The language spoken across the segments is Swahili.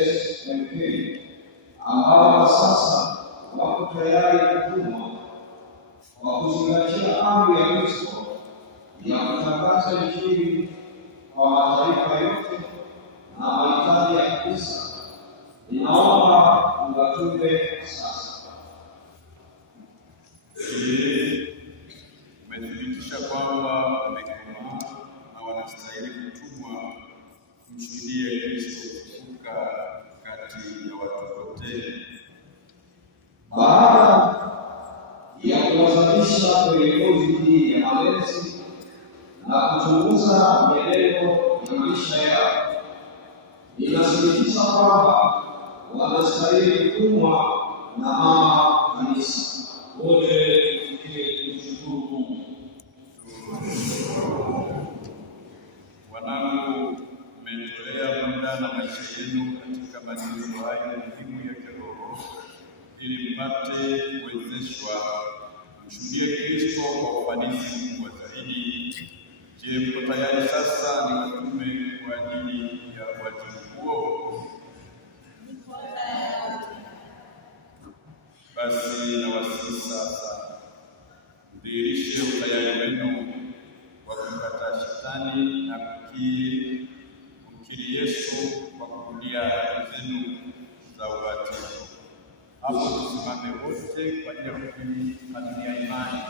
SMP ambao sasa wako tayari kutumwa kwa kuzingatia amri ya Kristo ya kutangaza Injili kwa mataifa yote na mahitaji ya kanisa. Ninaomba uwatume sasa. Umethibitisha kwamba wamekomaa na wanastahili kutumwa kumshuhudia Kristo kufufuka kati ya watu wote. Baada ya kuwasilisha rekodi hii ya malezi na kuchunguza mienendo ya maisha yao, inathibitisha kwamba wanastahili kutumwa na mama kanisa. Wote tufikie kushukuru Mungu. Wanangu, mmetolea muda na maisha yenu katika mazingira haya muhimu ya kiroho ili mpate kuwezeshwa kumshuhudia Kristo kwa ufanisi mkubwa zaidi. Je, mko tayari sasa niwatume kwa ajili ya wajibu huo? Basi nawasihi sasa mdhihirishe utayari wenu wa kumkataa Shetani na kumkiri Yesu kwa kurudia ahadi zenu za ubatizo. Hapo tusimame wote kwa ajili ya kukiri kanuni ya imani.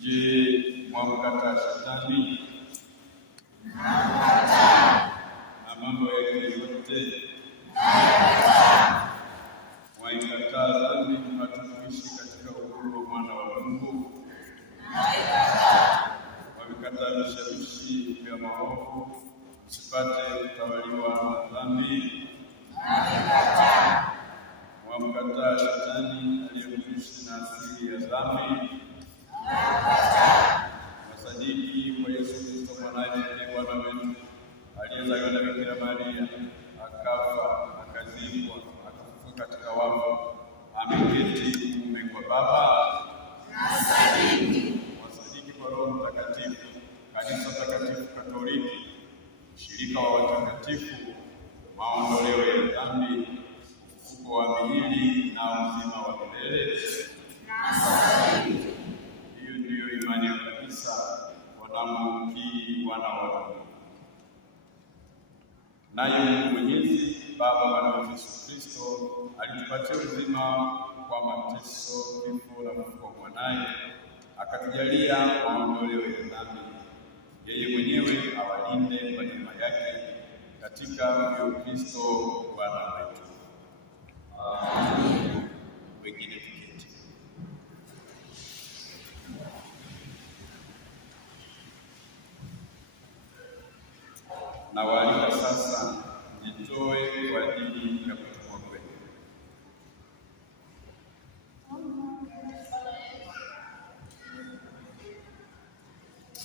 Je, mwamkataa Shetani? Namkataa. Na mambo yake yote? Namkataa. Mwaikataa dhambi mpate kuishi katika uhuru wa mwana wa Mungu? Naikataa. Mwamkataa vishawishi vya maovu msipate kutawaliwa na dhambi? Naikataa. Mwamkataa Shetani aliyemtusi na asili ya dhambi? Nakataa. Mwasadiki kwa Yesu Kristo mwanaye ndiye Bwana wetu, aliyezaliwa na Bikira Maria, akafa, akazikwa, akafufuka katika wafu, ameketi kuume kwa Baba? Nasadiki. Mwasadiki kwa Roho Mtakatifu, Kanisa Takatifu Katoliki, ushirika wa watakatifu, maondoleo ya dhambi, ufufuko wa miili na uzima wa milele? Nasadiki. Hiyo ndiyo imani ya kanisa, wanamkiri wana wa Mungu. Naye Mungu Mwenyezi, Baba Mwana Yesu Kristo, alitupatia uzima kwa mateso, kifo na ufufuko wa mwanaye, akatujalia maondoleo ya dhambi. Yeye mwenyewe awalinde kwa neema yake katika huyo Kristo Bwana wetu. Amen. Wengine tuketi. Na waalika sasa jitoe kwa ajili ya kutumwa kwenu.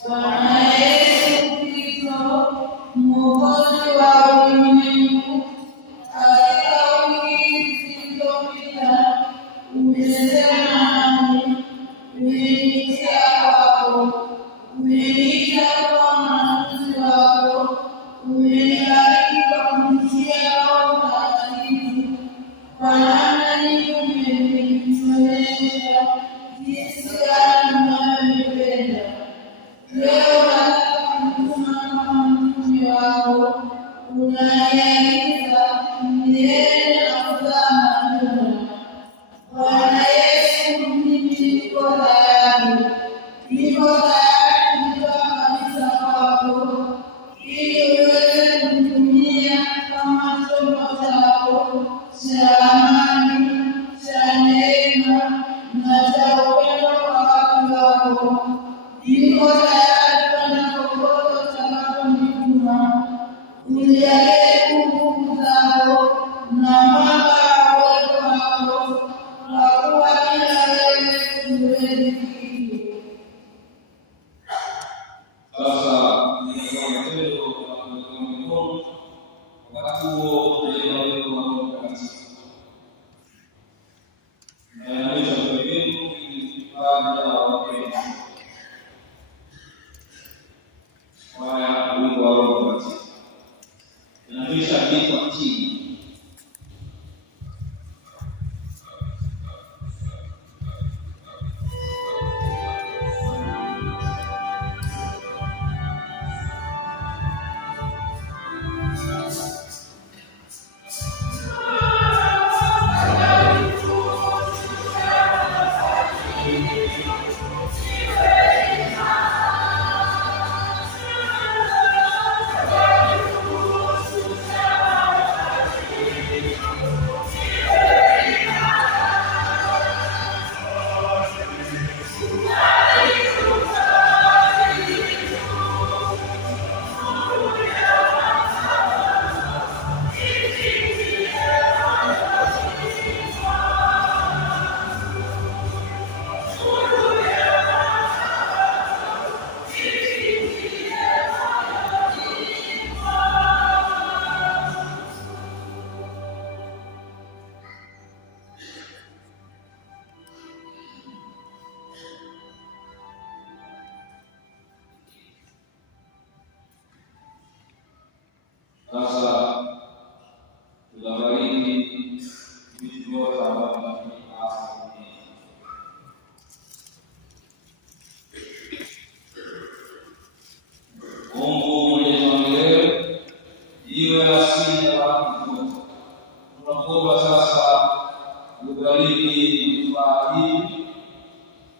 Bwana Yesu Kristo, Mwokozi wa ulimwengu, katika wiki zilizopita umesema nami, umenitia kwako, umeniita kuwa mwanafunzi wako, umenibariki kwa kumtia Roho Mtakatifu. Kwa namna hii umenionyesha jinsi gani unavyonipenda. Leo nataka kukutuma kama mtume wako, unaniagiza niende na kuzaa matunda. Bwana Yesu, mimi niko tayari kutoa kanisa kwako, ili uweze kunitumia kama chombo chako cha amani, cha neema na cha upendo kwa watu wako. Niko tayari kwenda popote utakaponituma. Unijalie nguvu zako na mwanga wa uwezo wako, kwa kuwa bila wewe siwezi kitu. Sasa ni matendo ya mikono wakati huo unaelekea kanisa. Na hiyo ndio kitu imeandikwa chini. Sasa tunabariki vitu vyote ambavyo Mungu mwenye milele iwe asili ya watu wote. Tunakuomba sasa ubariki vifaa hivi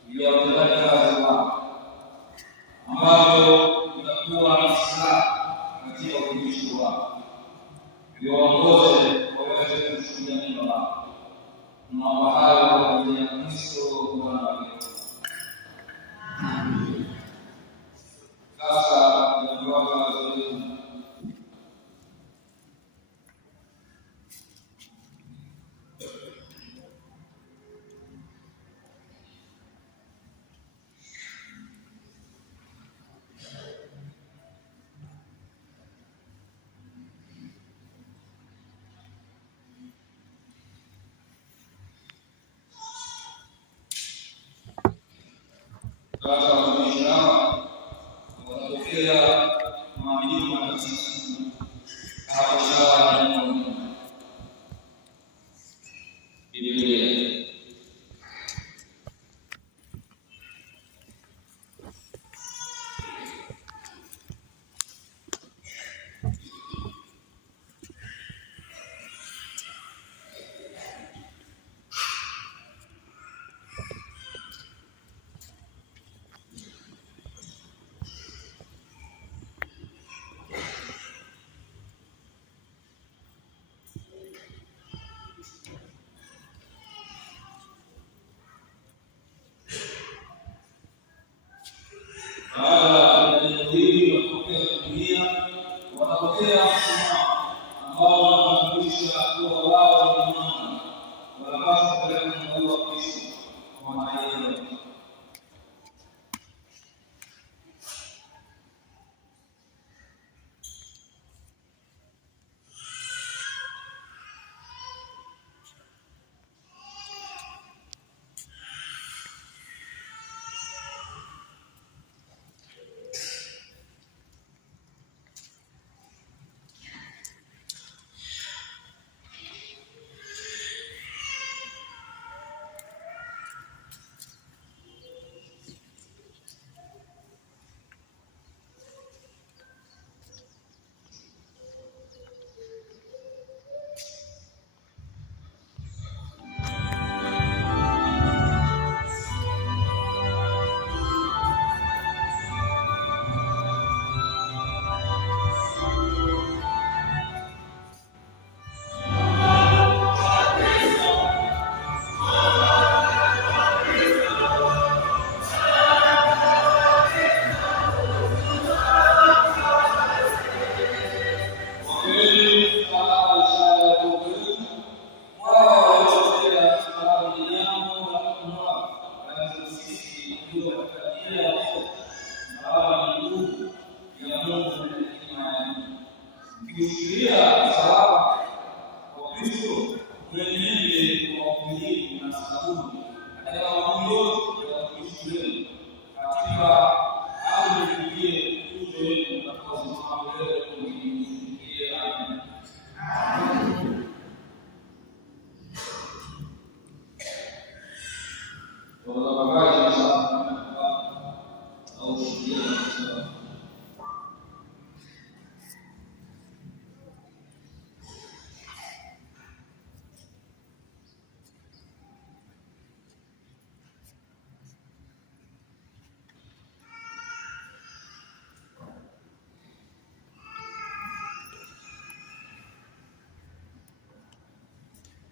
vya utendaji kazi wako ambavyo vitakuwa na silaha katika utumishi wako. Viongoze waweze kushuhudia neno lako. Tunaomba hayo kwa njia ya Kristo Bwana wetu. Sasa tunaomba zoezi sasa watumishi hawa watapokea maandiko matakatifu hapo ishara ya Mungu. Biblia. Baada ya neno hili watapokea dunia, watapokea msamaha ambao wanatambulisha kuwa wao ni mwana, wanapaswa kupeleka mwanga wa Kristo kwa mataifa yote. Kufikiria salama kwa Kristo mwenyewe kwa utulivu na saburi katika mambo yote ya Kristo wetu katika hali nyingine tuwe na kazi kama wewe kufikiria.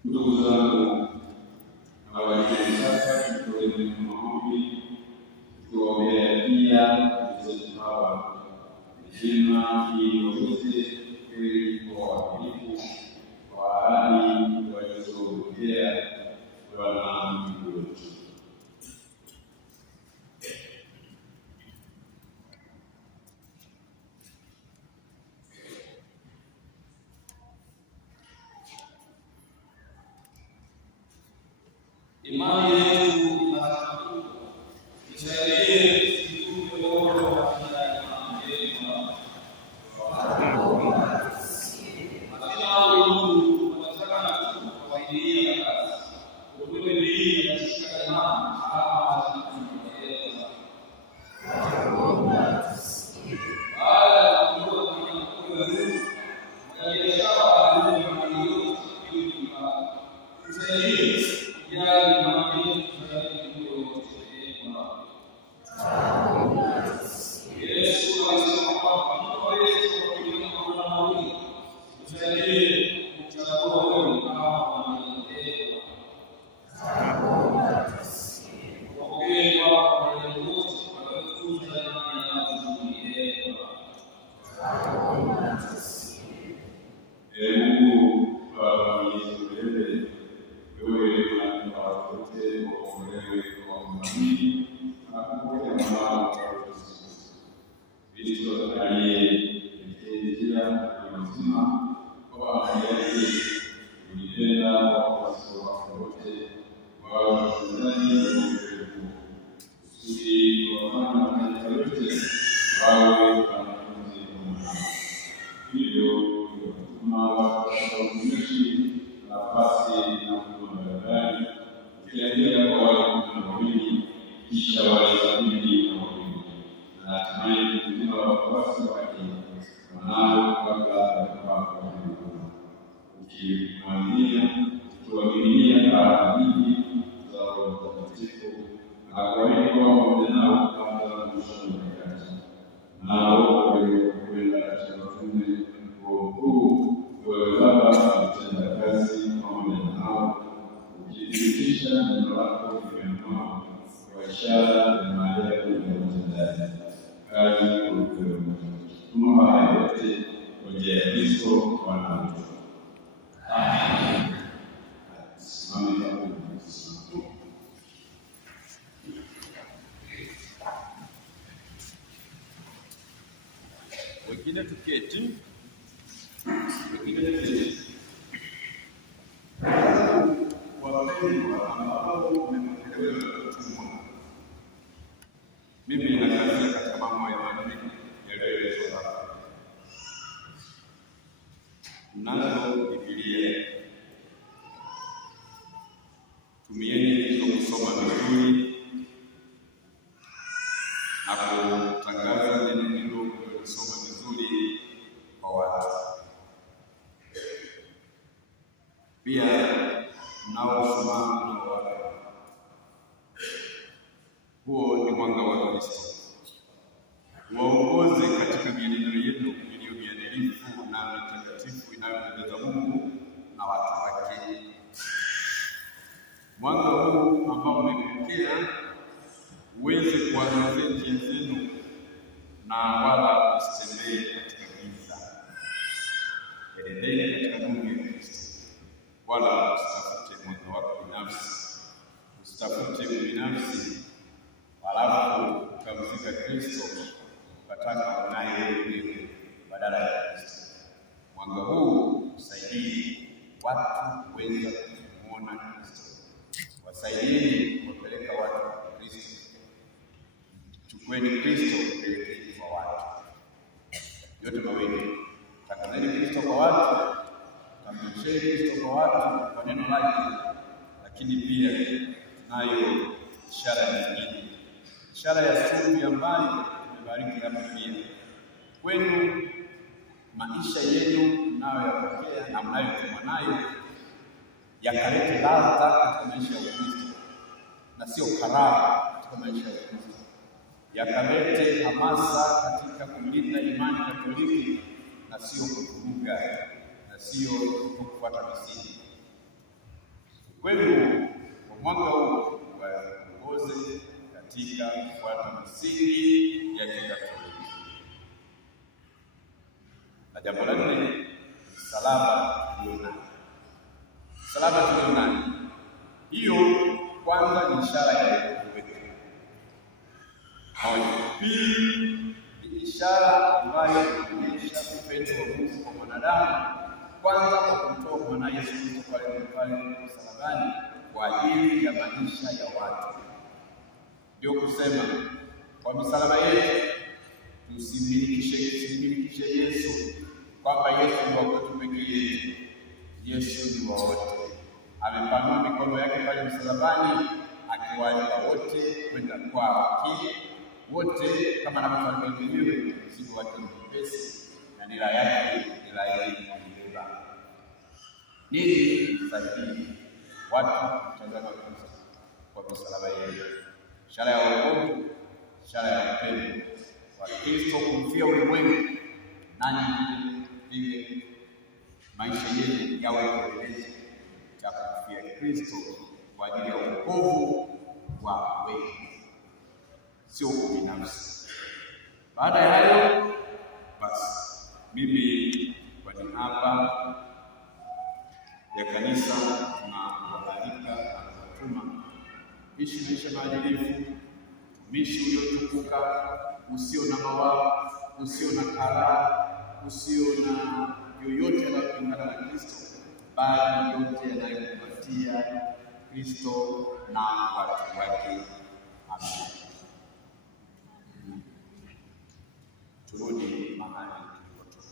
Ndugu zangu, nawaalika sasa tutoe maombi tukiwaombea pia wenzetu hawa heshima ili waweze kweli kuwa waaminifu kwa ahadi walizopokea Bwana Mungu wetu. Imani yetu isaidie tusikumbuke wote katika imani yetu. Hakika Mungu anataka kuwaidia kazi. Kwa bidii na kushika imani kama tunavyoeleza. Baada ya kuondoka kwenye kule Mungu, biashara na imani yote ili tusaidie ya imani yetu Yesu alisema kwamba mtu hawezi kuamini kwa mawili, usaidie kuchagua wewe kama unayetenda. Pokea kwa wale wote waliotunza imani yao duniani. Mungu Baba Yesu wewe wote waokolewe kwa imani na kupokea mwanao Kristo aliyejia kwa uzima kwa ajili ulipenda wafuasi wako wote wawe wasikilizaji wa ukweli kusudi wafanye mataifa yote wawe wanafunzi wa mwanao. Hivyo tunatuma watumishi nafasi na huduma mbalimbali ukiangalia kwa wale 12 kisha wale 70 na hatimaye kuinua wafuasi wake wanao kabla ya kufa kwa Mungu. Ukimwambia tuaminia ahadi nyingi za Roho Mtakatifu na kuahidi kuwa pamoja nao kabla mwisho wa nyakati. Nao kwenda katika utume huu wewe Baba utenda kazi pamoja nao ukithibitisha neno lako kimeamua kwa ishara ya maajabu ya utendaji kazi kwa ukweli. Tunaomba haya yote kwa njia ya Kristo Bwana wetu. Amen. Simame hapo. Wengine tuketi. Wapendwa ambao mmepokelewa utumwa, mimi ninakazia katika mambo ya manne yaliyoelezwa hapa. Mnazo Biblia, tumieni hizo kusoma vizuri na kutangaza neno hilo mliosoma vizuri kwa watu. Pia mnaosoma na watu, huo ni mwanga wa Kristo. Waongoze katika mienendo yenu iliyo miadilifu na mitakatifu inayopendeza Mungu na watu wake. Mwanga huu ambao mmepokea uweze kuangazia njia zenu na wala msitembee katika giza. Enendeni katika nuru ya Kristo, wala usitafute mwanga wako binafsi. Usitafute ubinafsi halafu ukamzika Kristo ukataka unaye wewe badala ya Kristo. Mwanga huu usaidie watu kuweza kumwona Kristo. Wasaidieni kuwapeleka watu kwa Kristo. Chukueni Kristo mpelekeni kwa watu. Yote mawili, tangazeni Kristo kwa watu, tambulisheni Kristo kwa watu kwa neno lake, lakini pia nayo ishara nyingine, ishara ya siri ambayo tumebariki hapa pia. Kwenu maisha yenu mnayoyapokea na mnayotumwa nayo yakalete ladha katika maisha ya Ukristo na sio karaha katika maisha ya Ukristo. Yakalete hamasa katika kulinda imani Katoliki na sio kuvuruga na sio kufuata misingi. kwenu kwa mwaka huu waongoze katika kufuata misingi ya Kikatoliki. Na jambo la nne, msalaba tulionayo. Msalaba tulionayo, hiyo kwanza ni ishara ya wokovu wetu. Pili, ni ishara ambayo inaonyesha upendo wa Mungu kwa mwanadamu, kwanza kwa kumtoa mwana Yesu Kristo pale msalabani kwa ajili ya maisha ya watu. Ndio kusema kwa misalaba yetu tusimmilikishe Yesu kwamba Yesu ni wa kwetu peke yetu. Yesu ni wa wote. Amepanua mikono yake pale msalabani akiwaalika wote kwenda kwao, wote kama anavyofanya mwenyewe, mzigo wake ni mwepesi na nira yake ni laini kubeba. Nini sahihi watu kutazama Kristo kwa msalaba yake, ishara ya wokovu, ishara ya upendo wa Kristo kumfia ulimwengu, nani vile maisha yetu yawe kielelezo cha kumfia Kristo kwa ajili ya wokovu wa wengi, sio binafsi. Baada ya hayo basi, mimi kwa niaba ya kanisa tunawabarika na kuwatuma ishi maisha maadilifu, utumishi uliotukuka, usio na mawaa, usio na karaha, usio na yoyote yanayopingana na Kristo, bali yote yanayompatia Kristo na watu wake. Amen. Turudi mahali tulipotoka.